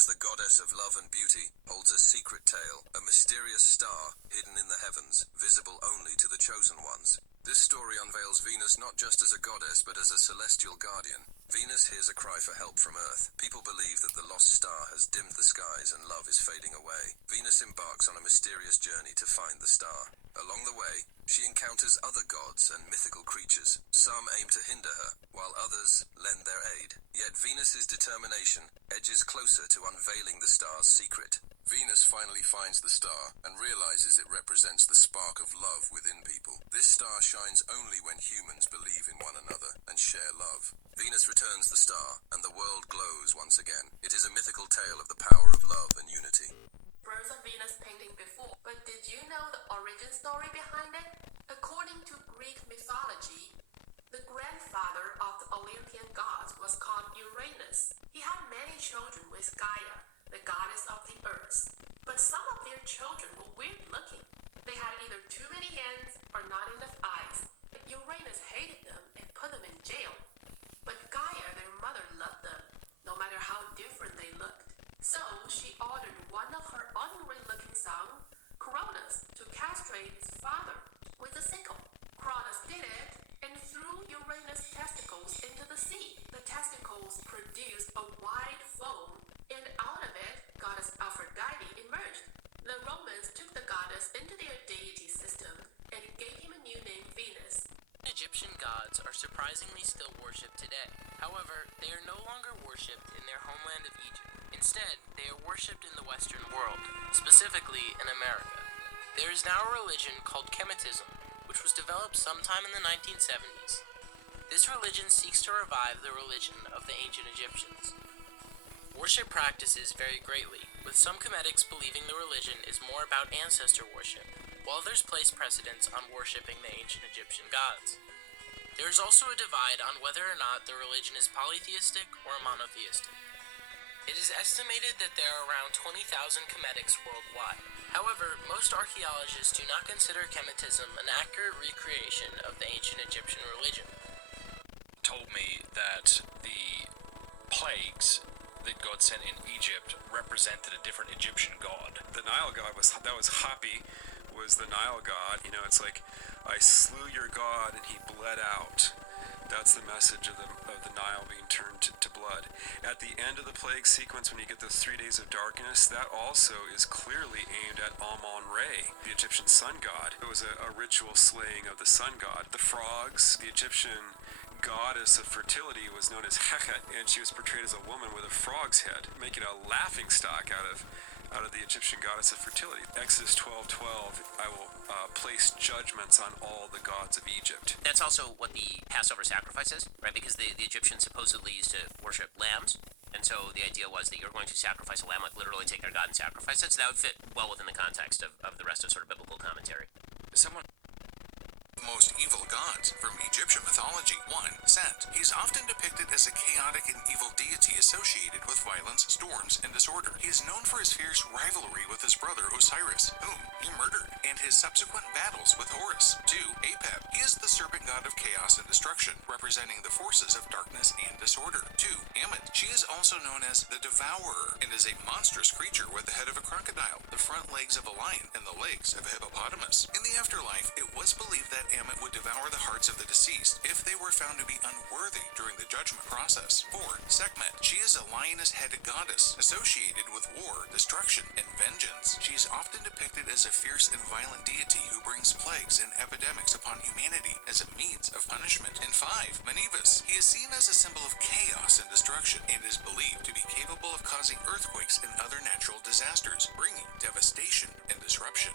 as the goddess of love and beauty, holds a secret tale, a mysterious star hidden in the heavens, visible only to the chosen ones. This story unveils Venus not just as a goddess but as a celestial guardian. Venus hears a cry for help from Earth. People believe that the lost star has dimmed the skies and love is fading away. Venus embarks on a mysterious journey to find the star. Along the way, she encounters other gods and mythical creatures. Some aim to hinder her, while others lend their aid. Yet Venus's determination edges closer to unveiling the star's secret. Venus finally finds the star and realizes it represents the spark of love within people. This star shines only when humans believe in one another and share love. Venus returns the star, and the world glows once again. It is a mythical tale of the power of love and unity. Birds of Venus painting before, but did you know the origin story behind it? According to Greek mythology, the grandfather of the Olympian gods was called Uranus. He had many children with Gaia, the goddess of the earth. But some of their children were weird looking. They had either too many hands or not enough eyes. Uranus hated them and put them in jail. But Gaia, their mother, loved them, no matter how different they looked. So she ordered one of her ordinary looking sons, Cronus, to castrate his father with a sickle. Cronus did it and threw Uranus' testicles into the sea. The testicles produced a wide foam, and out of it, goddess Aphrodite emerged. The Romans took the goddess into their deity system and gave him a new name, Venus. Egyptian gods are surprisingly still worshipped today. However, they are no longer worshipped in their homeland of Egypt. Instead, they are worshipped in the Western world, specifically in America. There is now a religion called Kemetism, which was developed sometime in the 1970s. This religion seeks to revive the religion of the ancient Egyptians. Worship practices vary greatly, with some Kemetics believing the religion is more about ancestor worship, while others place precedence on worshipping the ancient Egyptian gods. There is also a divide on whether or not the religion is polytheistic or monotheistic. It is estimated that there are around 20,000 Kemetics worldwide. However, most archaeologists do not consider Kemetism an accurate recreation of the ancient Egyptian religion. Told me that the plagues that God sent in Egypt represented a different Egyptian god. The Nile god was Hapi, was the Nile god. You know, it's like, I slew your god and he bled out. That's the message of the Nile being turned to blood. At the end of the plague sequence, when you get those 3 days of darkness, that also is clearly aimed at Amun-Re, the Egyptian sun god. It was a ritual slaying of the sun god. The frogs, the Egyptian goddess of fertility, was known as Heket, and she was portrayed as a woman with a frog's head, making a laughing stock out of the Egyptian goddess of fertility. Exodus 12:12, I will place judgments on all the gods of Egypt. That's also what the Passover sacrifice is, right? Because the Egyptians supposedly used to worship lambs, and so the idea was that you're going to sacrifice a lamb, like literally take their god and sacrifice it, so that would fit well within the context of the rest of sort of biblical commentary. Someone most evil gods from Egyptian mythology. 1. Set. He is often depicted as a chaotic and evil deity associated with violence, storms, and disorder. He is known for his fierce rivalry with his brother Osiris, whom he murdered, and his subsequent battles with Horus. 2. Apep. He is the serpent god of chaos and destruction, representing the forces of darkness and disorder. 2. Ammit. She is also known as the Devourer, and is a monstrous creature with the head of a crocodile, the front legs of a lion, and the legs of a hippopotamus. In the afterlife, it was believed that Ammit would devour the hearts of the deceased if they were found to be unworthy during the judgment process. 4. Sekhmet. She is a lioness-headed goddess associated with war, destruction, and vengeance. She is often depicted as a fierce and violent deity who brings plagues and epidemics upon humanity as a means of punishment. And 5. Manibus. He is seen as a symbol of chaos and destruction and is believed to be capable of causing earthquakes and other natural disasters, bringing devastation and disruption.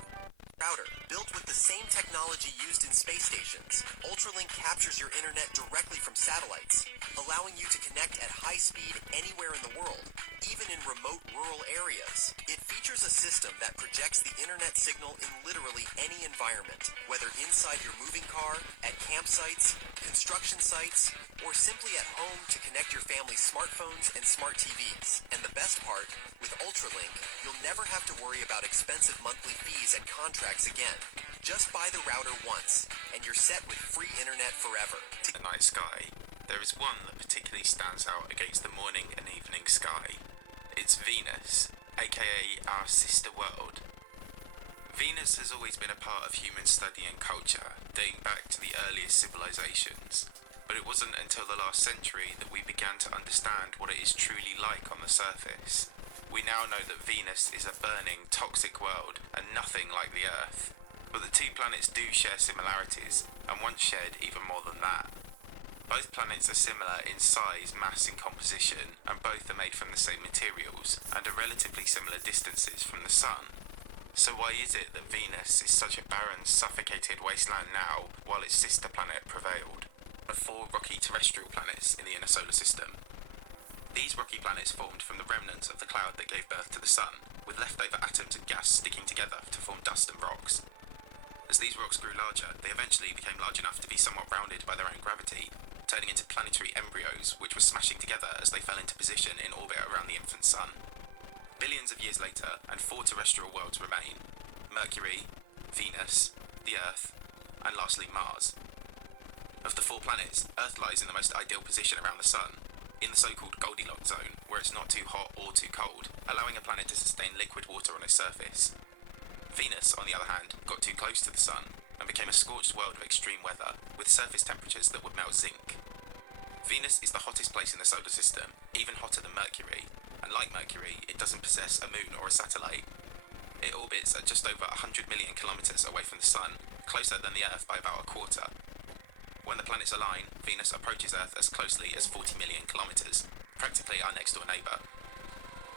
Router, built with the same technology used in space stations, Ultralink captures your internet directly from satellites, allowing you to connect at high speed anywhere in the world, even in remote rural areas. It features a system that projects the internet signal in literally any environment, whether inside your moving car, at campsites, construction sites, or simply at home to connect your family's smartphones and smart TVs. And the best part, with Ultralink, you'll never have to worry about expensive monthly fees and contracts again. Just buy the router once, and you're set with free internet forever. The night sky. There is one that particularly stands out against the morning and evening sky. It's Venus, aka our sister world. Venus has always been a part of human study and culture, dating back to the earliest civilizations. But it wasn't until the last century that we began to understand what it is truly like on the surface. We now know that Venus is a burning, toxic world and nothing like the Earth. But the two planets do share similarities, and once shared even more than that. Both planets are similar in size, mass and composition, and both are made from the same materials, and are relatively similar distances from the Sun. So why is it that Venus is such a barren, suffocated wasteland now, while its sister planet prevailed? The 4 rocky terrestrial planets in the inner solar system. These rocky planets formed from the remnants of the cloud that gave birth to the Sun, with leftover atoms of gas sticking together to form dust and rocks. As these rocks grew larger, they eventually became large enough to be somewhat rounded by their own gravity, turning into planetary embryos which were smashing together as they fell into position in orbit around the infant Sun. Billions of years later, and 4 terrestrial worlds remain: Mercury, Venus, the Earth, and lastly Mars. Of the 4 planets, Earth lies in the most ideal position around the Sun, in the so-called Goldilocks zone, where it's not too hot or too cold, allowing a planet to sustain liquid water on its surface. Venus, on the other hand, got too close to the Sun, and became a scorched world of extreme weather, with surface temperatures that would melt zinc. Venus is the hottest place in the solar system, even hotter than Mercury, and like Mercury, it doesn't possess a moon or a satellite. It orbits at just over 100 million kilometers away from the Sun, closer than the Earth by about a quarter. When the planets align, Venus approaches Earth as closely as 40 million kilometers, practically our next-door neighbour.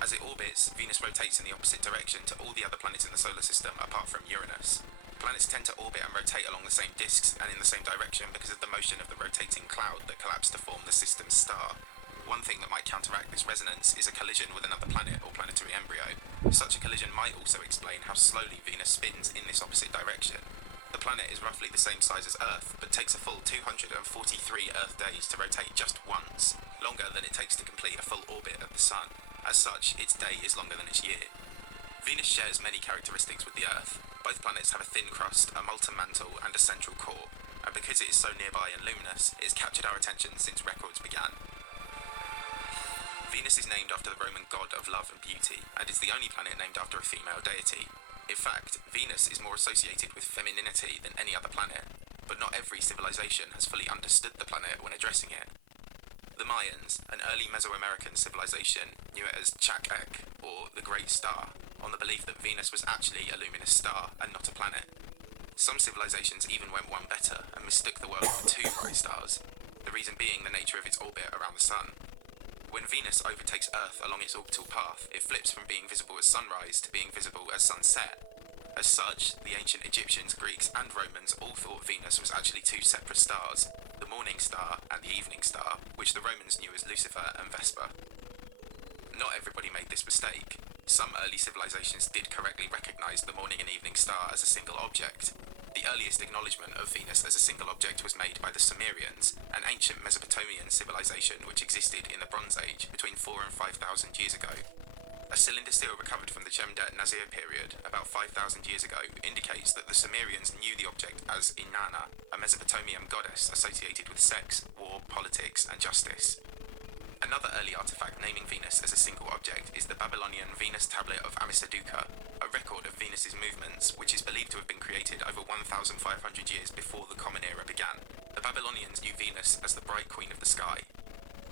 As it orbits, Venus rotates in the opposite direction to all the other planets in the solar system apart from Uranus. Planets tend to orbit and rotate along the same disks and in the same direction because of the motion of the rotating cloud that collapsed to form the system's star. One thing that might counteract this resonance is a collision with another planet or planetary embryo. Such a collision might also explain how slowly Venus spins in this opposite direction. The planet is roughly the same size as Earth, but takes a full 243 Earth days to rotate just once, longer than it takes to complete a full orbit of the Sun. As such, its day is longer than its year. Venus shares many characteristics with the Earth. Both planets have a thin crust, a molten mantle, and a central core, and because it is so nearby and luminous, it has captured our attention since records began. Venus is named after the Roman god of love and beauty, and is the only planet named after a female deity. In fact, Venus is more associated with femininity than any other planet, but not every civilization has fully understood the planet when addressing it. The Mayans, an early Mesoamerican civilization, knew it as Chak'ek, or the Great Star, on the belief that Venus was actually a luminous star and not a planet. Some civilizations even went one better and mistook the world for 2 bright stars, the reason being the nature of its orbit around the Sun. When Venus overtakes Earth along its orbital path, it flips from being visible as sunrise to being visible as sunset. As such, the ancient Egyptians, Greeks, and Romans all thought Venus was actually 2 separate stars, the morning star and the evening star, which the Romans knew as Lucifer and Vesper. Not everybody made this mistake. Some early civilizations did correctly recognize the morning and evening star as a single object. The earliest acknowledgement of Venus as a single object was made by the Sumerians, an ancient Mesopotamian civilization which existed in the Bronze Age between 4,000 and 5,000 years ago. A cylinder seal recovered from the Chemdet Nazir period, about 5,000 years ago, indicates that the Sumerians knew the object as Inanna, a Mesopotamian goddess associated with sex, war, politics, and justice. Another early artifact naming Venus as a single object is the Babylonian Venus tablet of Amiseduca, a record of Venus's movements, which is believed to have been created over 1,500 years before the Common Era began. The Babylonians knew Venus as the bright queen of the sky.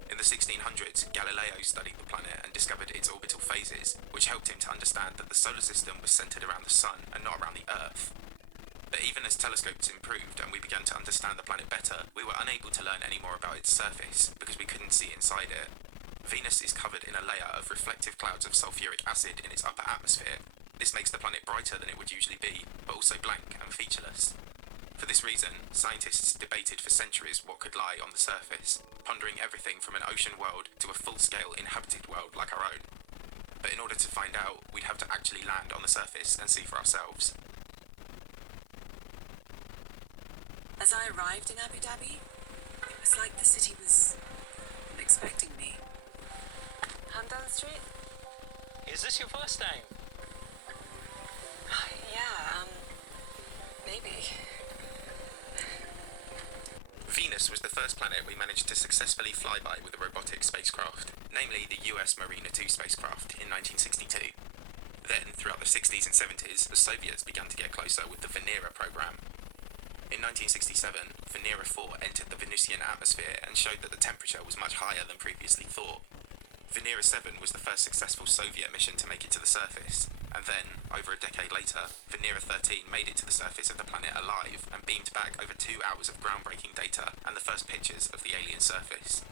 In the 1600s, Galileo studied the planet and discovered its orbital phases, which helped him to understand that the solar system was centered around the Sun and not around the Earth. But even as telescopes improved and we began to understand the planet better, we were unable to learn any more about its surface because we couldn't see inside it. Venus is covered in a layer of reflective clouds of sulfuric acid in its upper atmosphere. This makes the planet brighter than it would usually be, but also blank and featureless. For this reason, scientists debated for centuries what could lie on the surface, pondering everything from an ocean world to a full-scale inhabited world like our own. But in order to find out, we'd have to actually land on the surface and see for ourselves. As I arrived in Abu Dhabi, it was like the city was expecting me. Hamdan Street? Is this your first time? Yeah, maybe. Venus was the first planet we managed to successfully fly by with a robotic spacecraft, namely the US Mariner 2 spacecraft in 1962. Then, throughout the 60s and 70s, the Soviets began to get closer with the Venera program. In 1967, Venera 4 entered the Venusian atmosphere and showed that the temperature was much higher than previously thought. Venera 7 was the first successful Soviet mission to make it to the surface, and then, over a decade later, Venera 13 made it to the surface of the planet alive and beamed back over 2 hours of groundbreaking data and the first pictures of the alien surface.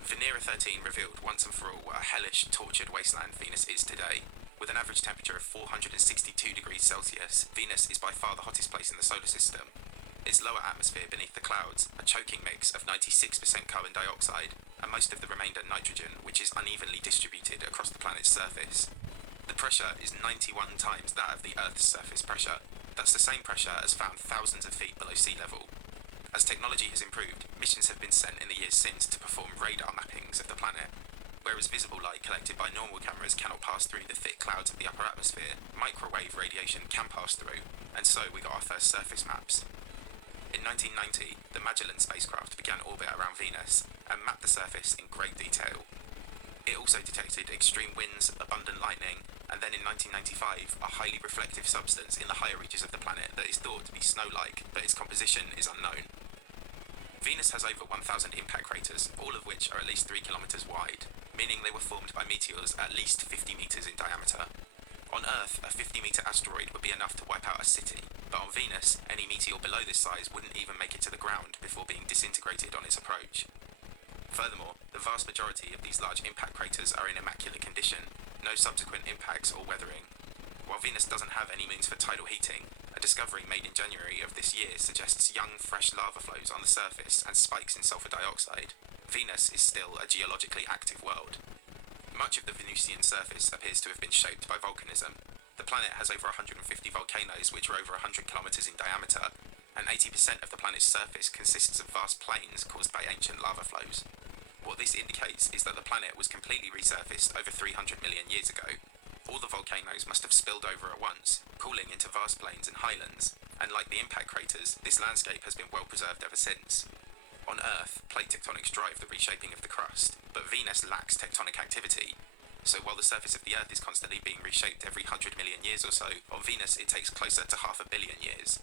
Venera 13 revealed once and for all what a hellish, tortured wasteland Venus is today. With an average temperature of 462 degrees Celsius, Venus is by far the hottest place in the solar system. Its lower atmosphere beneath the clouds, a choking mix of 96% carbon dioxide, and most of the remainder nitrogen, which is unevenly distributed across the planet's surface. The pressure is 91 times that of the Earth's surface pressure. That's the same pressure as found thousands of feet below sea level. As technology has improved, missions have been sent in the years since to perform radar mappings of the planet. Whereas visible light collected by normal cameras cannot pass through the thick clouds of the upper atmosphere, microwave radiation can pass through, and so we got our first surface maps. In 1990, the Magellan spacecraft began orbit around Venus and mapped the surface in great detail. It also detected extreme winds, abundant lightning, and then in 1995, a highly reflective substance in the higher reaches of the planet that is thought to be snow-like, but its composition is unknown. Venus has over 1,000 impact craters, all of which are at least 3 kilometers wide, meaning they were formed by meteors at least 50 meters in diameter. On Earth, a 50-meter asteroid would be enough to wipe out a city, but on Venus, any meteor below this size wouldn't even make it to the ground before being disintegrated on its approach. Furthermore, the vast majority of these large impact craters are in immaculate condition, no subsequent impacts or weathering. While Venus doesn't have any means for tidal heating, a discovery made in January of this year suggests young, fresh lava flows on the surface and spikes in sulfur dioxide. Venus is still a geologically active world. Much of the Venusian surface appears to have been shaped by volcanism. The planet has over 150 volcanoes which are over 100 kilometers in diameter, and 80% of the planet's surface consists of vast plains caused by ancient lava flows. What this indicates is that the planet was completely resurfaced over 300 million years ago. All the volcanoes must have spilled over at once, cooling into vast plains and highlands, and like the impact craters, this landscape has been well preserved ever since. On Earth, plate tectonics drive the reshaping of the crust, but Venus lacks tectonic activity. So while the surface of the Earth is constantly being reshaped every 100 million years or so, on Venus it takes closer to 500 million years.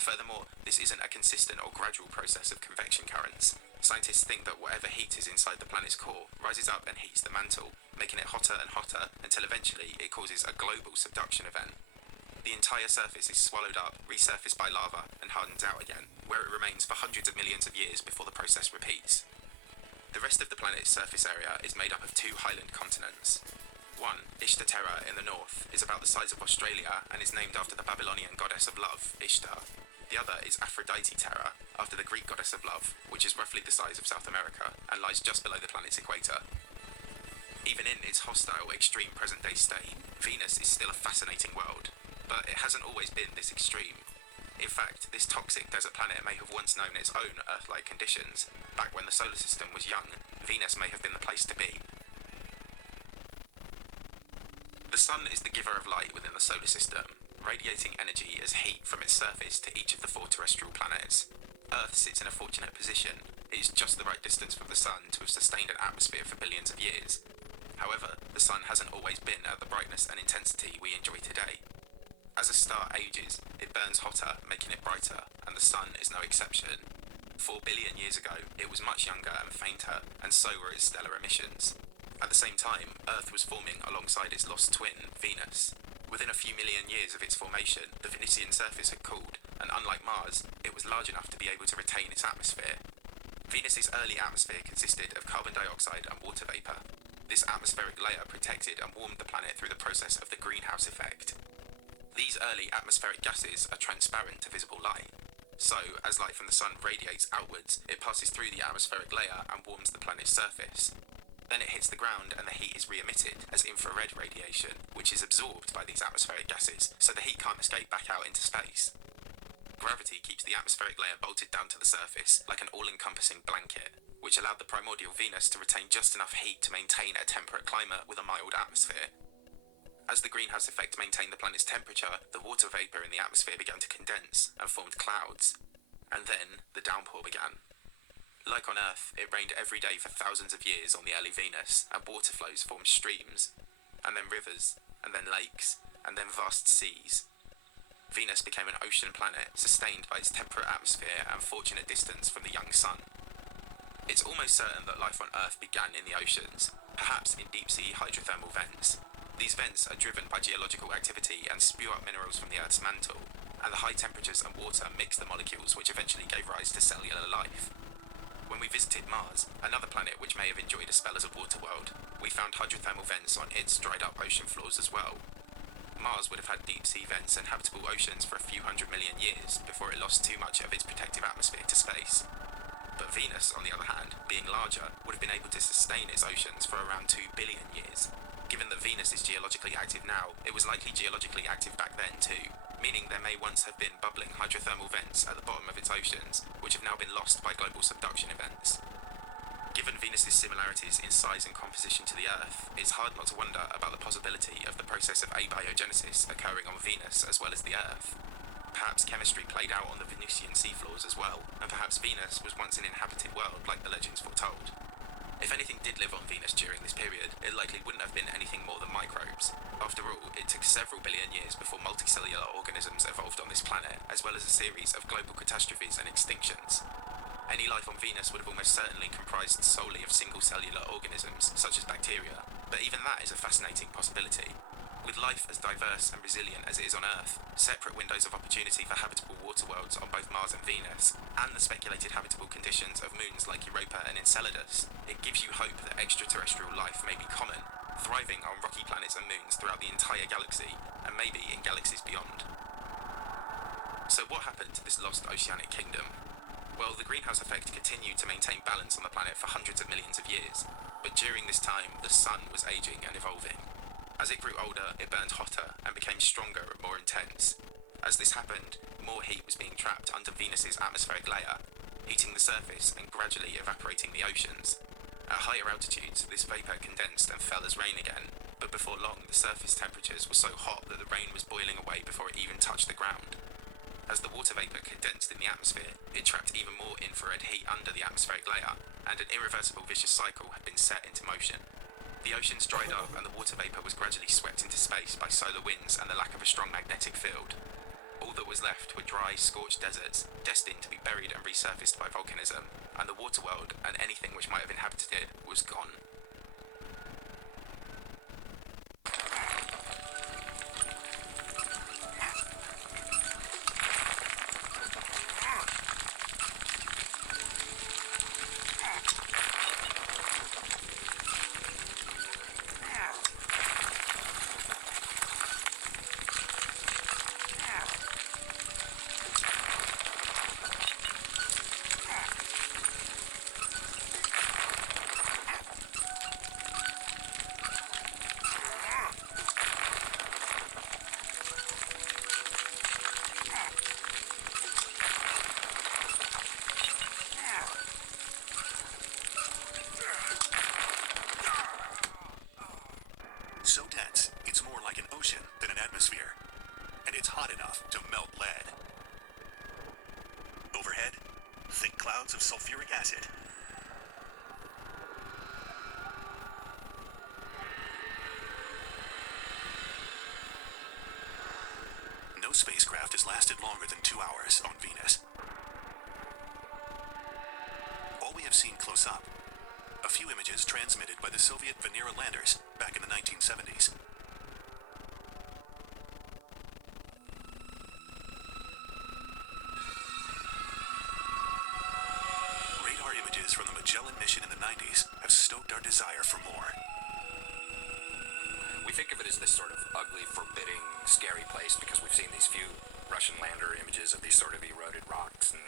Furthermore, this isn't a consistent or gradual process of convection currents. Scientists think that whatever heat is inside the planet's core rises up and heats the mantle, making it hotter and hotter until eventually it causes a global subduction event. The entire surface is swallowed up, resurfaced by lava, and hardens out again, where it remains for hundreds of millions of years before the process repeats. The rest of the planet's surface area is made up of 2 highland continents. One, Ishtar Terra in the north, is about the size of Australia and is named after the Babylonian goddess of love, Ishtar. The other is Aphrodite Terra, after the Greek goddess of love, which is roughly the size of South America and lies just below the planet's equator. Even in its hostile, extreme present-day state, Venus is still a fascinating world, but it hasn't always been this extreme. In fact, this toxic desert planet may have once known its own Earth-like conditions. Back when the solar system was young, Venus may have been the place to be. The Sun is the giver of light within the solar system, radiating energy as heat from its surface to each of the 4 terrestrial planets. Earth sits in a fortunate position. It is just the right distance from the Sun to have sustained an atmosphere for billions of years. However, the Sun hasn't always been at the brightness and intensity we enjoy today. As a star ages, it burns hotter, making it brighter, and the Sun is no exception. 4 billion years ago, it was much younger and fainter, and so were its stellar emissions. At the same time, Earth was forming alongside its lost twin, Venus. Within a few million years of its formation, the Venusian surface had cooled, and unlike Mars, it was large enough to be able to retain its atmosphere. Venus's early atmosphere consisted of carbon dioxide and water vapor. This atmospheric layer protected and warmed the planet through the process of the greenhouse effect. These early atmospheric gases are transparent to visible light. So, as light from the Sun radiates outwards, it passes through the atmospheric layer and warms the planet's surface. Then it hits the ground and the heat is re-emitted as infrared radiation, which is absorbed by these atmospheric gases, so the heat can't escape back out into space. Gravity keeps the atmospheric layer bolted down to the surface, like an all-encompassing blanket, which allowed the primordial Venus to retain just enough heat to maintain a temperate climate with a mild atmosphere. As the greenhouse effect maintained the planet's temperature, the water vapor in the atmosphere began to condense and formed clouds. And then the downpour began. Like on Earth, it rained every day for thousands of years on the early Venus, and water flows formed streams, and then rivers, and then lakes, and then vast seas. Venus became an ocean planet, sustained by its temperate atmosphere and fortunate distance from the young sun. It's almost certain that life on Earth began in the oceans, perhaps in deep-sea hydrothermal vents. These vents are driven by geological activity and spew up minerals from the Earth's mantle, and the high temperatures and water mix the molecules which eventually gave rise to cellular life. When we visited Mars, another planet which may have enjoyed a spell as a water world, we found hydrothermal vents on its dried-up ocean floors as well. Mars would have had deep-sea vents and habitable oceans for a few 100 million years before it lost too much of its protective atmosphere to space. But Venus, on the other hand, being larger, would have been able to sustain its oceans for around 2 billion years. Given that Venus is geologically active now, it was likely geologically active back then too, meaning there may once have been bubbling hydrothermal vents at the bottom of its oceans, which have now been lost by global subduction events. Given Venus's similarities in size and composition to the Earth, it's hard not to wonder about the possibility of the process of abiogenesis occurring on Venus as well as the Earth. Perhaps chemistry played out on the Venusian seafloors as well, and perhaps Venus was once an inhabited world like the legends foretold. If anything did live on Venus during this period, it likely wouldn't have been anything more than microbes. After all, it took several billion years before multicellular organisms evolved on this planet, as well as a series of global catastrophes and extinctions. Any life on Venus would have almost certainly comprised solely of single-cellular organisms, such as bacteria, but even that is a fascinating possibility. With life as diverse and resilient as it is on Earth, separate windows of opportunity for habitable water worlds on both Mars and Venus, and the speculated habitable conditions of moons like Europa and Enceladus, it gives you hope that extraterrestrial life may be common, thriving on rocky planets and moons throughout the entire galaxy, and maybe in galaxies beyond. So what happened to this lost oceanic kingdom? Well, the greenhouse effect continued to maintain balance on the planet for hundreds of millions of years, but during this time, the sun was aging and evolving. As it grew older, it burned hotter and became stronger and more intense. As this happened, more heat was being trapped under Venus's atmospheric layer, heating the surface and gradually evaporating the oceans. At higher altitudes, this vapour condensed and fell as rain again, but before long the surface temperatures were so hot that the rain was boiling away before it even touched the ground. As the water vapour condensed in the atmosphere, it trapped even more infrared heat under the atmospheric layer, and an irreversible vicious cycle had been set into motion. The oceans dried up and the water vapour was gradually swept into space by solar winds and the lack of a strong magnetic field. All that was left were dry, scorched deserts, destined to be buried and resurfaced by volcanism, and the water world and anything which might have inhabited it was gone. So dense, it's more like an ocean than an atmosphere. And it's hot enough to melt lead. Overhead, thick clouds of sulfuric acid. No spacecraft has lasted longer than 2 hours on Venus. All we have seen close up, a few images transmitted by the Soviet Venera landers back in the 1970s. Radar images from the Magellan mission in the 90s have stoked our desire for more. We think of it as this sort of ugly, forbidding, scary place because we've seen these few Russian lander images of these sort of eroded rocks and,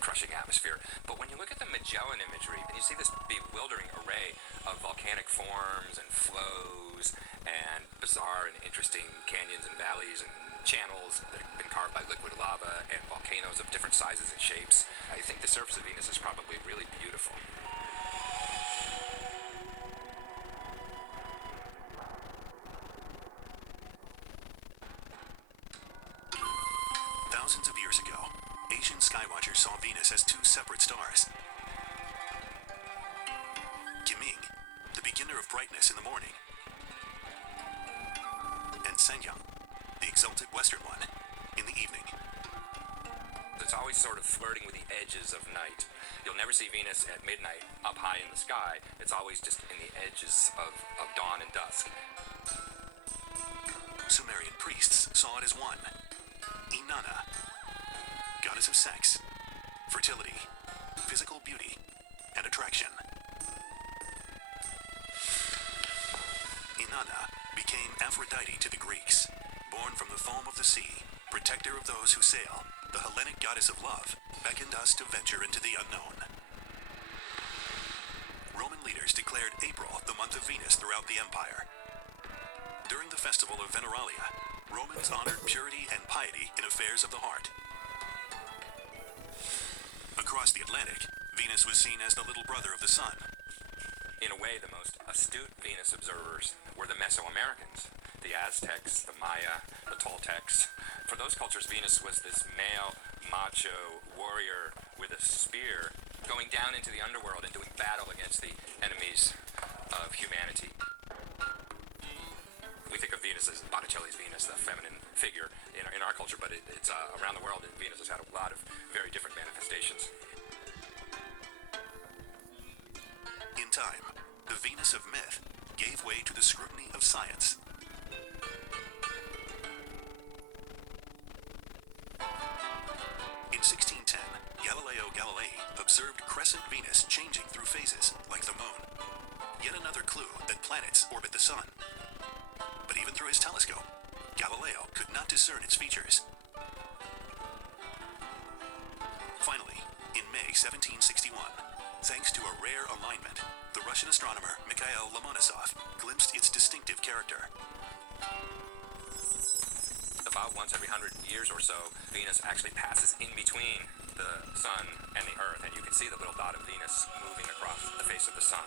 crushing atmosphere. But when you look at the Magellan imagery, and you see this bewildering array of volcanic forms and flows and bizarre and interesting canyons and valleys and channels that have been carved by liquid lava and volcanoes of different sizes and shapes, I think the surface of Venus is probably really beautiful. Thousands of years ago, Asian skywatchers saw Venus as two separate stars. brightness in the morning. And Senyang, the exalted western one, in the evening. It's always sort of flirting with the edges of night. You'll never see Venus at midnight up high in the sky. It's always just in the edges of dawn and dusk. Sumerian priests saw it as one. Inanna, goddess of sex, fertility, physical beauty, and attraction. Inanna became Aphrodite to the Greeks, born from the foam of the sea, protector of those who sail. The Hellenic goddess of love beckoned us to venture into the unknown. Roman leaders declared April the month of Venus throughout the empire. During the festival of Veneralia, Romans honored purity and piety in affairs of the heart. Across the Atlantic, Venus was seen as the little brother of the sun. In a way, the most astute Venus observers were the Mesoamericans, the Aztecs, the Maya, the Toltecs. For those cultures, Venus was this male, macho warrior with a spear going down into the underworld and doing battle against the enemies of humanity. We think of Venus as Botticelli's Venus, the feminine figure in our culture, but it's around the world, and Venus has had a lot of very different manifestations. In time, the Venus of myth gave way to the scrutiny of science. In 1610, Galileo Galilei observed crescent Venus changing through phases, like the moon. Yet another clue that planets orbit the sun. But even through his telescope, Galileo could not discern its features. Finally, in May 1761, thanks to a rare alignment, the Russian astronomer Mikhail Lomonosov glimpsed its distinctive character. About once every 100 years or so, Venus actually passes in between the sun and the Earth, and you can see the little dot of Venus moving across the face of the sun.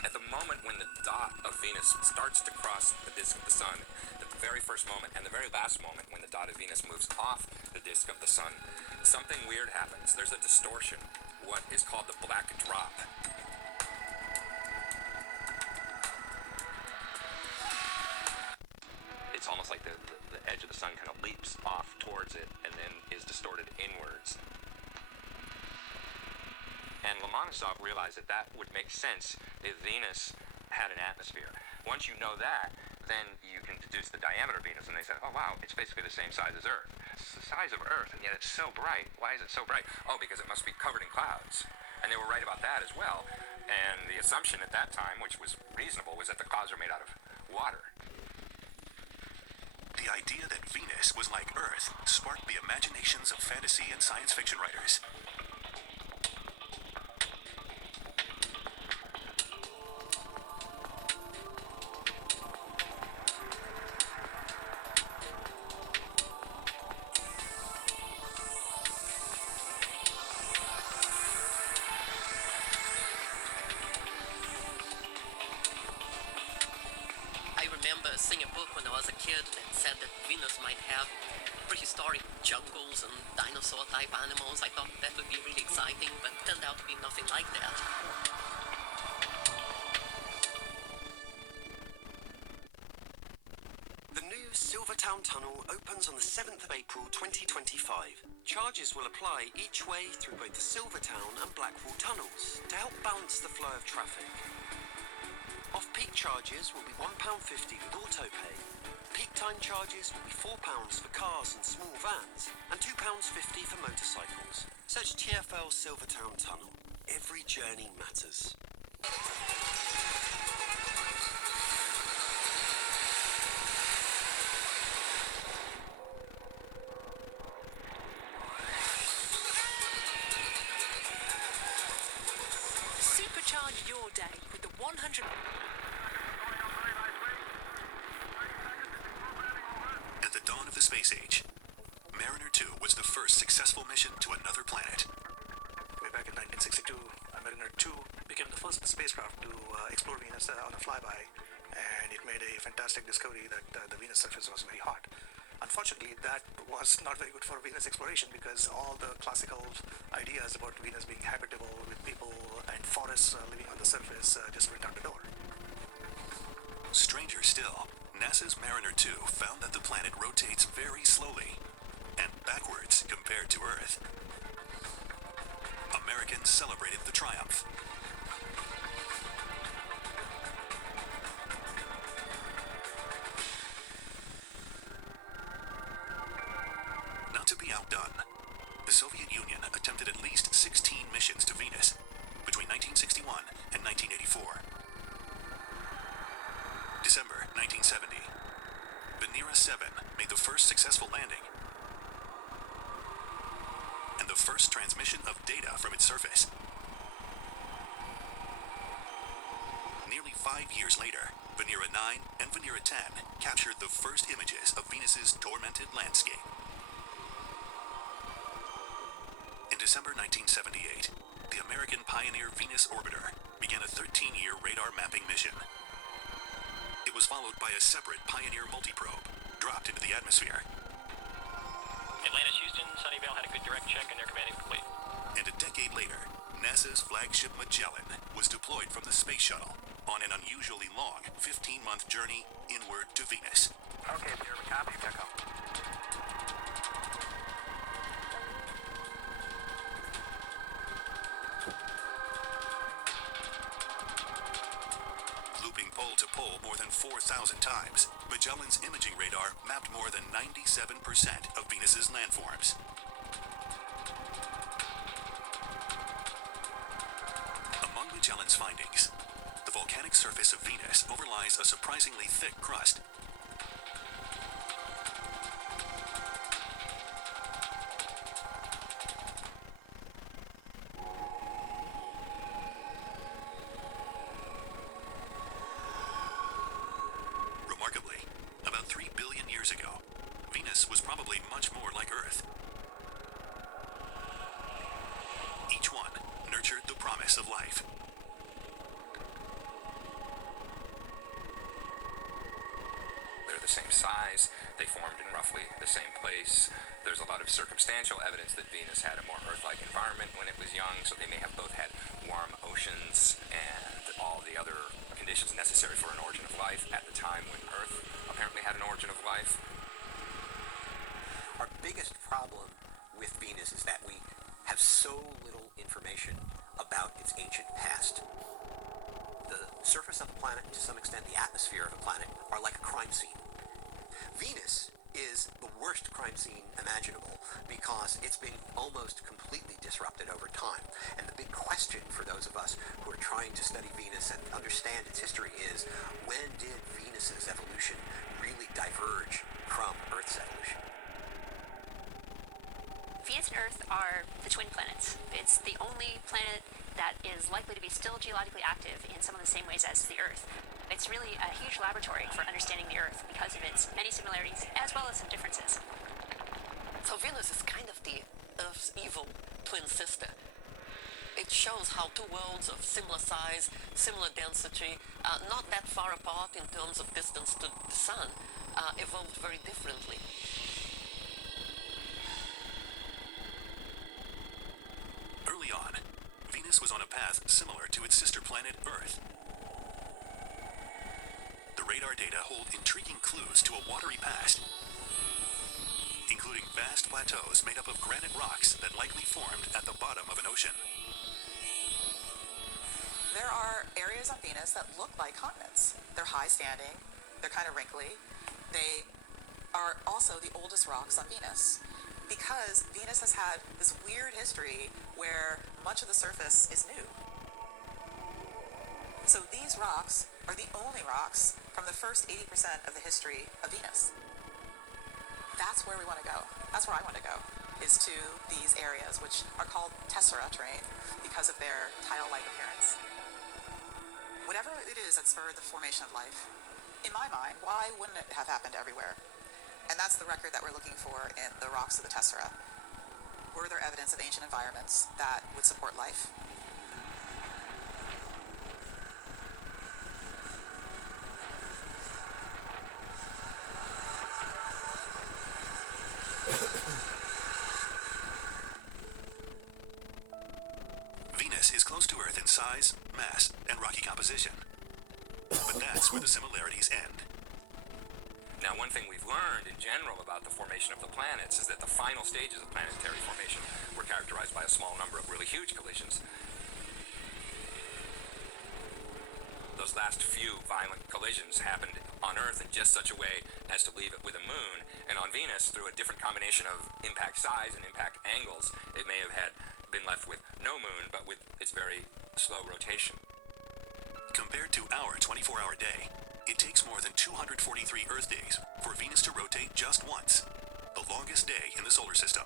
At the moment when the dot of Venus starts to cross the disk of the sun, the very first moment and the very last moment when the dot of Venus moves off the disk of the sun, something weird happens. There's a distortion, what is called the black drop. It's almost like the edge of the sun kind of leaps off towards it and then is distorted inwards. And Lomonosov realized that that would make sense if Venus had an atmosphere. Once you know that, then you can deduce the diameter of Venus, and they said, oh wow, it's basically the same size as Earth. It's the size of Earth, and yet it's so bright. Why is it so bright? Oh, because it must be covered in clouds. And they were right about that as well. And the assumption at that time, which was reasonable, was that the clouds are made out of water. The idea that Venus was like Earth sparked the imaginations of fantasy and science fiction writers. I remember seeing a book when I was a kid that said that Venus might have prehistoric jungles and dinosaur-type animals. I thought that would be really exciting, but it turned out to be nothing like that. The new Silvertown Tunnel opens on the 7th of April 2025. Charges will apply each way through both the Silvertown and Blackwall tunnels to help balance the flow of traffic. Off-peak charges will be £1.50 with autopay. Peak time charges will be £4 for cars and small vans and £2.50 for motorcycles. Search TfL Silvertown Tunnel. Every journey matters. Supercharge your day with the 100... At the dawn of the space age, Mariner 2 was the first successful mission to another planet. Way back in 1962, Mariner 2 became the first spacecraft to explore Venus on a flyby, and it made a fantastic discovery that the Venus surface was very hot. Unfortunately, that was not very good for Venus exploration because all the classical ideas about Venus being habitable with people and forests living on the surface just went out the door. Stranger still, NASA's Mariner 2 found that the planet rotates very slowly and backwards compared to Earth. Americans celebrated the triumph. Not to be outdone, the Soviet Union attempted at least 16 missions to Venus between 1961 and 1984. December 1970, Venera 7 made the first successful landing and the first transmission of data from its surface. Nearly 5 years later, Venera 9 and Venera 10 captured the first images of Venus's tormented landscape. In December 1978, the American Pioneer Venus Orbiter began a 13-year radar mapping mission. It was followed by a separate Pioneer multiprobe dropped into the atmosphere. Atlantis, Houston, Sunnyvale had a good direct check and they're commanding complete. And a decade later, NASA's flagship Magellan was deployed from the space shuttle on an unusually long 15-month journey inward to Venus. Okay, sir, we copy. Check out. Looping pole to pole more than 4,000 times, Magellan's imaging radar mapped more than 97% of Venus's landforms. Among Magellan's findings, the volcanic surface of Venus overlies a surprisingly thick crust. Remarkably, about 3 billion years ago, Venus was probably much more like Earth. Each one nurtured the promise of life. They're the same size, they formed in roughly the same place. There's a lot of circumstantial evidence that Venus had a more Earth-like environment when it was young, so they may have both had warm oceans and all the other conditions necessary for an origin of life at the time when Earth apparently had an origin of life. Our biggest problem with Venus is that we have so little information about its ancient past. The surface of the planet, and to some extent the atmosphere of the planet, are like a crime scene. Venus is the worst crime scene imaginable because it's been almost completely disrupted over time. And the big question for those of us who are trying to study Venus and understand its history is, when did Venus's evolution really diverge from Earth's evolution? Venus and Earth are the twin planets. It's the only planet that is likely to be still geologically active in some of the same ways as the Earth. It's really a huge laboratory for understanding the Earth because of its many similarities as well as some differences. So Venus is kind of the Earth's evil twin sister. It shows how two worlds of similar size, similar density, not that far apart in terms of distance to the Sun, evolved very differently. Early on, Venus was on a path similar to its sister planet Earth. The radar data hold intriguing clues to a watery past, including vast plateaus made up of granite rocks that likely formed at the bottom of an ocean. There are areas on Venus that look like continents. They're high-standing, they're kind of wrinkly. They are also the oldest rocks on Venus because Venus has had this weird history where much of the surface is new. So these rocks are the only rocks from the first 80% of the history of Venus. That's where we want to go. That's where I want to go, is to these areas, which are called tessera terrain because of their tile-like appearance. Whatever it is that spurred the formation of life, in my mind, why wouldn't it have happened everywhere? And that's the record that we're looking for in the rocks of the tessera. Were there evidence of ancient environments that would support life? Venus is close to Earth in size, mass, and rocky composition. But that's where the similarities end. Now, one thing we've learned in general about the formation of the planets is that the final stages of planetary formation were characterized by a small number of really huge collisions. Those last few violent collisions happened on Earth in just such a way as to leave it with a moon, and on Venus, through a different combination of impact size and impact angles, it may have been left with no moon, but with its very slow rotation. Compared to our 24-hour day, it takes more than 243 Earth days for Venus to rotate just once, the longest day in the solar system.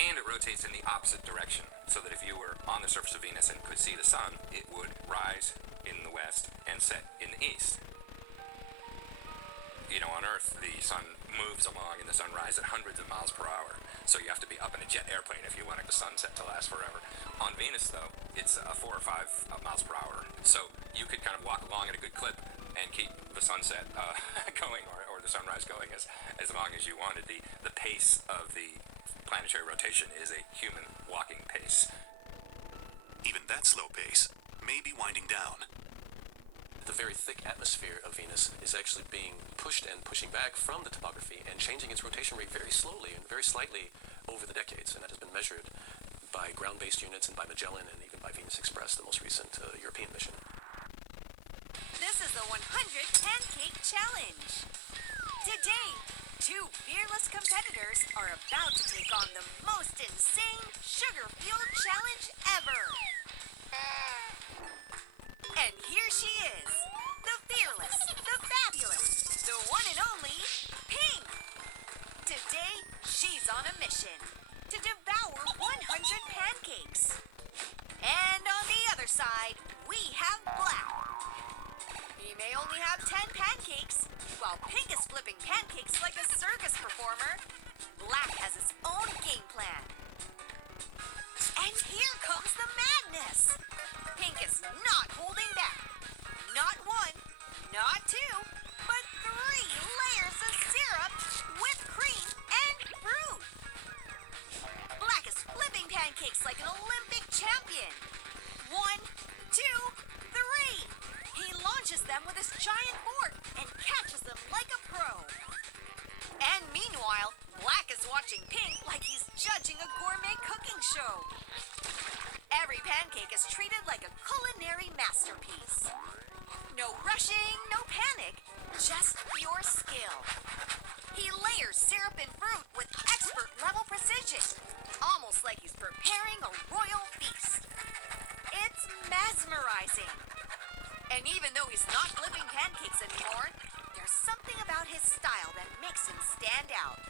And it rotates in the opposite direction, so that if you were on the surface of Venus and could see the sun, it would rise in the west and set in the east. You know, on Earth, the sun moves along in the sunrise at hundreds of miles per hour, so you have to be up in a jet airplane if you wanted the sunset to last forever. On Venus, though, it's 4 or 5 miles per hour, so you could kind of walk along at a good clip and keep the sunset going or the sunrise going as long as you wanted. The pace of the planetary rotation is a human walking pace. Even that slow pace may be winding down. The very thick atmosphere of Venus is actually being pushed and pushing back from the topography and changing its rotation rate very slowly and very slightly over the decades, and that has been measured by ground-based units and by Magellan and even by Venus Express, the most recent European mission. This is the 100 Pancake Challenge. Today, 2 fearless competitors are about to take on the most insane sugar-fueled challenge ever. And here she is, the fearless, the fabulous, the one and only Pink. Today, she's on a mission to devour 100 pancakes. And on the other side, we have Black. He may only have 10 pancakes, while Pink is flipping pancakes like a circus performer. Black has his own game plan. And here comes the madness. Pink is not holding back. Not 1, not 2, but 3 layers of syrup, whipped cream, and fruit. Black is flipping pancakes like an Olympic champion. 1, 2, 3. He launches them with his giant fork and catches them like a pro. And meanwhile, Black is watching Pink like he's judging a gourmet cooking show. Every pancake is treated like a culinary masterpiece. No rushing, no panic, just pure skill. He layers syrup and fruit with expert-level precision, almost like he's preparing a royal feast. It's mesmerizing. And even though he's not flipping pancakes anymore, there's something about his style that makes him stand out.